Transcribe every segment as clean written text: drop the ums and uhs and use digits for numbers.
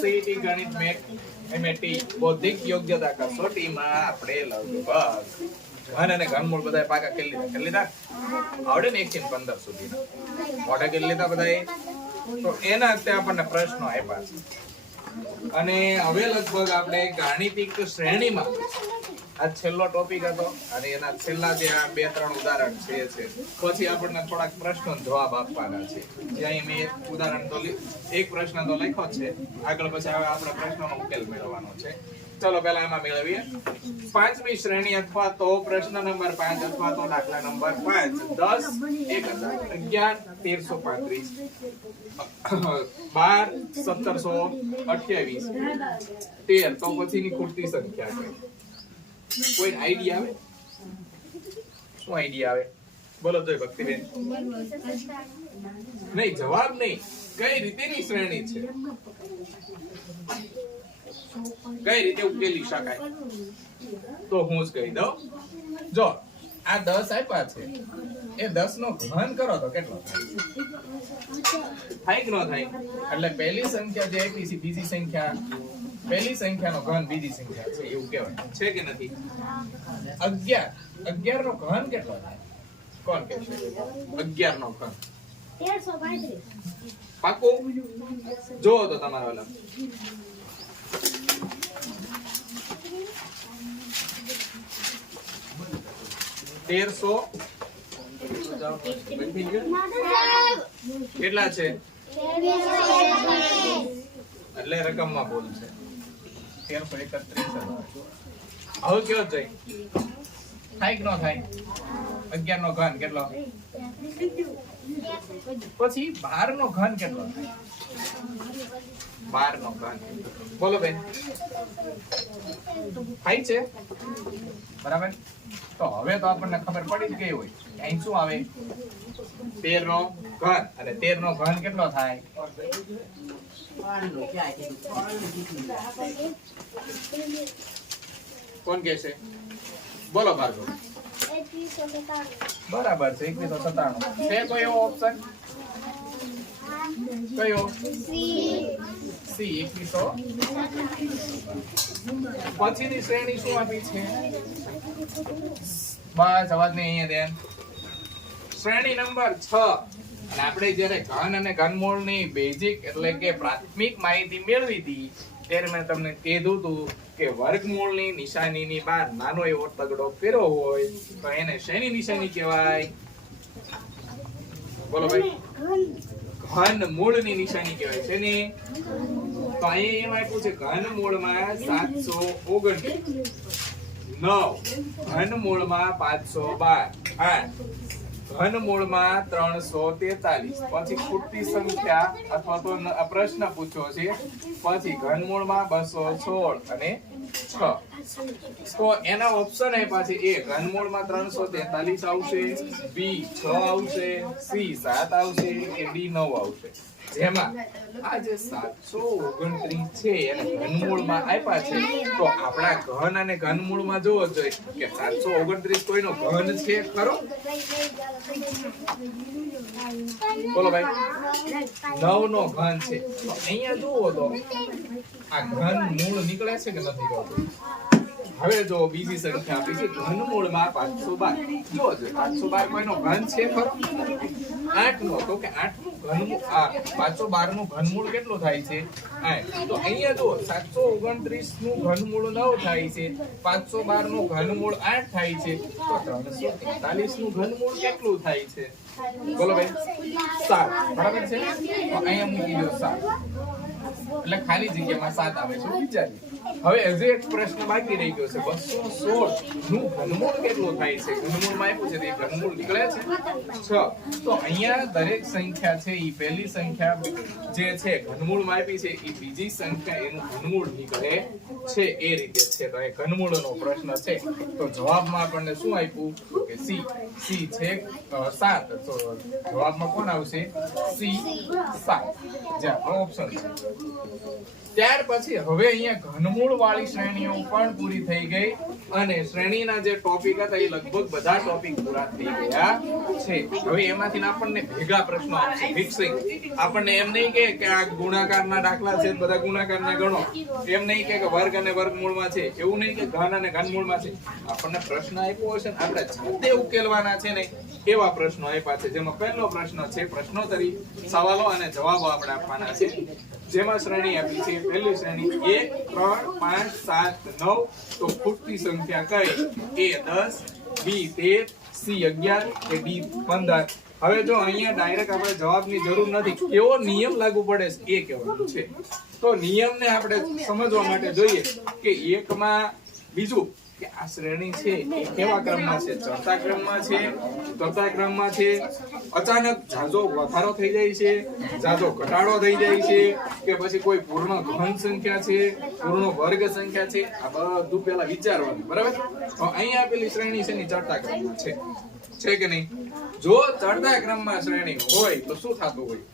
CET ગણિત MAT બૌદ્ધિક યોગ્યતા કસોટીમાં આપણે લગભગ ઘન અને ઘનમૂળ બધા પાકા કરી લીધા આવડે ને 1 થી 15 સુધીના મોટા કરી લીધા બધાએ તો એના અત્યારે આપણને પ્રશ્નો આપ્યા છે અને હવે લગભગ આપણે ગાણિતિક શ્રેણીમાં આ છેલ્લો ટોપિક હતો અને એના છેલ્લા જે આ 2-3 ઉદાહરણ છે પછી આપણને થોડાક પ્રશ્નો જવાબ આપવાના છે જ્યાં મેં એક ઉદાહરણ તો એક પ્રશ્ન તો લખ્યો છે આગળ પછી હવે આપણે પ્રશ્નનો ઉકેલ મેળવવાનો છે ચલો પહેલા એમાં મેળવીએ પાંચમી શ્રેણી અથવા તો પ્રશ્ન નંબર 5 અથવા તો દાખલા નંબર 5 10 1000 11 1335 12 1728 13 તો પછીની ખૂટતી સંખ્યા છે કોઈ આઈડિયા આવે શું આઈડિયા આવે બોલો તો ભક્તિબેન નહીં જવાબ નહીં કઈ રીતેની શ્રેણી છે કઈ રીતે ઉકેલી શકાય તો હું જ કહી દઉં જો આ 10 આપ્યા છે એ 10 નો ઘન કરો તો કેટલો થાય કે ન થાય એટલે પહેલી સંખ્યા જે આપી છે બીજી સંખ્યા પહેલી સંખ્યાનો ઘન બીજી સંખ્યા છે એવું કહેવાય છે કે નથી 11 નો ઘન કેટલો થાય કોણ કહેશે 11 નો ઘન 1335 પાકો જો તો તમારા વાલા 1300 કેટલા છે એટલે રકમમાં બોલ છે 1331 હવે કયો જાય થાય કે ન થાય 11 નો ઘન કેટલો પછી 12 નો ઘન કેટલો થાય 12 નો ઘન બોલો બેન થાય છે બરાબર તો હવે તો આપણને ખબર પડી જ ગઈ હોય અહીં શું આવે 13 નો ઘન અને 13 નો ઘન કેટલો થાય કોણ કહેશે બોલો ભાર્ગવ બરાબર છે 2197 છે કોઈ એવો ઓપ્શન કયો સી 2100 પછીની શ્રેણી શું આપી છે બસ અવાજ ને અહીંયા ધ્યાન શ્રેણી નંબર 6 અને આપણે જ્યારે ઘન અને ઘનમૂળની બેઝિક એટલે કે પ્રાથમિક માહિતી મેળવી હતી ત્યારે મેં તમને કીધું હતું કે વર્ગમૂળની નિશાનીની બહાર નાનો એવો તગડો ફેરવો હોય તો એને શેની નિશાની કહેવાય બોલો ભાઈ ઘનમૂળની નિશાની કહેવાય છે ને તો અહીંયા એમ આપ્યું છે ઘનમૂળમાં 729 ઘનમૂળમાં 512 8 ઘનમૂળમાં 343 પછી ખૂટતી સંખ્યા અથવા તો પ્રશ્ન પૂછ્યો છે પછી ઘનમૂળમાં 216 અને 6 તો એના ઓપ્શન આપ્યા છે એ ઘનમૂળમાં 343 આવશે બી 6 આવશે સી 7 આવશે કે ડી 9 આવશે જેમાં આ જે 729 છે એને ઘનમૂળમાં આપ્યા છે તો આપણા ઘન અને ઘનમૂળમાં જોવો જોઈએ કે 729 કોઈનો ઘન છે ખરો બોલો ભાઈ 9 નો ઘન છે તો અહીંયા જોવો તો આ ઘનમૂળ નીકળે છે કે નથી નીકળતું હવે જો બીજી સંખ્યા આપી છે ઘનમૂળમાં 512 જો 512 કોઈનો ઘન છે ખરો 8 નો તો કે 8 નું ઘનમૂળ આ 512 નું ઘનમૂળ કેટલું થાય છે 8 તો અહીંયા જો 729 નું ઘનમૂળ 9 થાય છે 512 નું ઘનમૂળ 8 થાય છે તો 343 નું ઘનમૂળ કેટલું થાય છે બોલો ભાઈ 7 બરાબર છે તો અહીંયા મૂકી દો 7 એટલે ખાલી જગ્યામાં 7 આવે છે વિચારી હવે હજી એક પ્રશ્ન બાકી રહી ગયો છે 216 નું ઘનમૂળ કેટલું થાય છે ઘનમૂળમાં આપ્યું છે તે ઘનમૂળ નીકળે છે 6 તો અહીંયા દરેક સંખ્યા છે ઈ પહેલી સંખ્યા જે છે ઘનમૂળમાં આપી છે ઈ બીજી સંખ્યા એનું ઘનમૂળ નીકળે છે એ રીતે છે તો એ ઘનમૂળનો પ્રશ્ન છે તો જવાબમાં આપણને શું આપ્યું કે સી છે 7 તો જવાબમાં કોણ આવશે સી 7 જે આપણો ઓપ્શન છે ત્યાર પછી હવે અહીંયા ઘનમૂળ વાળી શ્રેણીઓ પણ પૂરી થઈ ગઈ અને શ્રેણીના જે ટોપિક હતા એ લગભગ બધા ટોપિક પૂરા થઈ ગયા છે. હવે એમાંથી આપણને ભેગા પ્રશ્નો આવશે. મિક્સિંગ આપણને એમ નહીં કે આ ગુણાકારના દાખલા છે બધા ગુણાકારના ગણો, એમ નહીં કે વર્ગ અને વર્ગમૂળમાં છે, એવું નહીં કે ઘન અને ઘનમૂળમાં છે. આપણને પ્રશ્ન આપ્યો હશે ને આપણે જાતે ઉકેલવાના છે ને એવા પ્રશ્નો આપ્યા છે. જેમાં પહેલો પ્રશ્ન છે પ્રશ્નોત્તરી સવાલો અને જવાબો આપણે આપવાના છે. જેમાં શ્રેણી આપી છે પહેલી શ્રેણી 1 3 5 7 9 તો ખૂટતી સંખ્યા કઈ? A 10, B 13, C 11 કે D 15. હવે જો અહીંયા ડાયરેક્ટ આપણે જવાબની જરૂર નથી, કેવો નિયમ લાગુ પડે છે એ કહેવાનું છે. તો નિયમને આપણે સમજવા માટે જોઈએ કે એકમાં બીજું કે આ શ્રેણી છે એ કેવા ક્રમમાં છે? ચડતા ક્રમમાં છે, ઉતરતા ક્રમમાં છે, અચાનક જાજો વધારો થઈ જાય છે, જાજો ઘટાડો થઈ જાય છે, કે પછી કોઈ પૂર્ણ ઘન સંખ્યા છે, પૂર્ણ વર્ગ સંખ્યા છે. આ બધું પહેલા વિચારવાનું, બરાબર? તો અહીંયા આપેલી શ્રેણી છે ની ચડતા ક્રમમાં છે કે નહીં? જો ચડતા ક્રમમાં શ્રેણી હોય તો શું થતું હોય?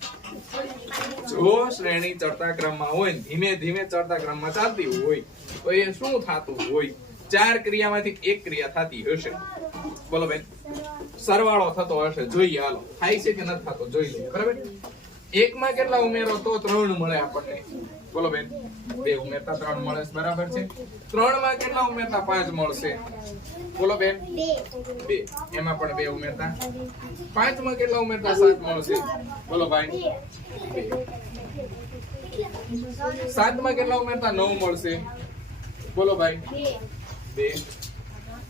જો શ્રેણી ચડતા ક્રમમાં હોય, ધીમે ધીમે ચડતા ક્રમમાં ચાલતી હોય તો એ શું થતું હોય? 4 ક્રિયામાંથી એક ક્રિયા થતી હશે. બોલો બેન, સરવાળો થતો હશે. જોઈએ, હાલો થાય છે કે નથી થતો જોઈ લઈએ, બરાબર? 1 માં કેટલા ઉમેરો તો 3 મળે આપણને? બોલો બેન, 2 ઉમેરતા 3 મળે, બરાબર છે? 3 માં કેટલા ઉમેરતા 5 મળશે? બોલો બેન, 2. એમાં પણ 2 ઉમેરતા 5 માં કેટલા ઉમેરતા 7 મળશે? બોલો ભાઈ, 2. 7 માં કેટલા ઉમેરતા 9 મળશે? બોલો ભાઈ, 2.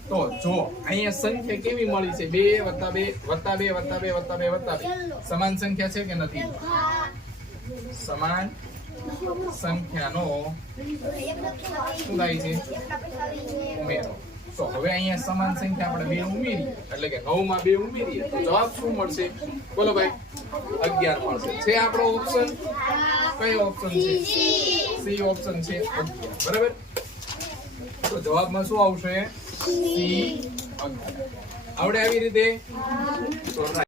તો જો અહીંયા સંખ્યા કેવી મળી છે? 2 + 2 + 2 + 2 + 2 + 2 સમાન સંખ્યા છે કે નથી? સમાન સંખ્યાનો શું થાય છે? ઉમેરો. તો હવે અહીંયા સમાન સંખ્યા આપણે 2 ઉમેરી એટલે કે 9 માં 2 ઉમેરીએ તો જવાબ શું મળશે? બોલો ભાઈ, 11 મળશે. છે આપણો ઓપ્શન? કયો ઓપ્શન છે? સી ઓપ્શન છે, 11. બરાબર? તો જવાબમાં શું આવશે? C 11. આવડે આવી રીતે? તો